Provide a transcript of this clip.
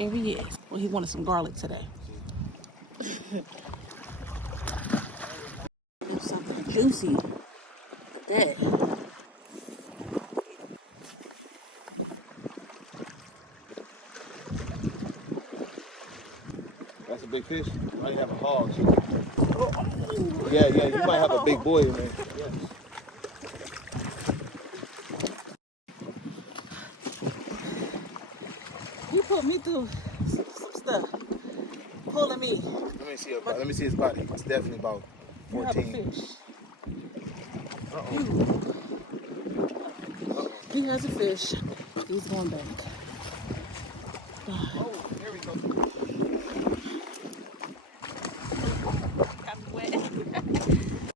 Here he is. Well, he wanted some garlic today. Something juicy. That. That's a big fish. You might have a hog. Yeah, you might have a big boy in there. Yes. He put me through some stuff. Pulling me. Let me see his body. It's definitely about 14. You have a fish. He has a fish. He's going back. Oh, here we go.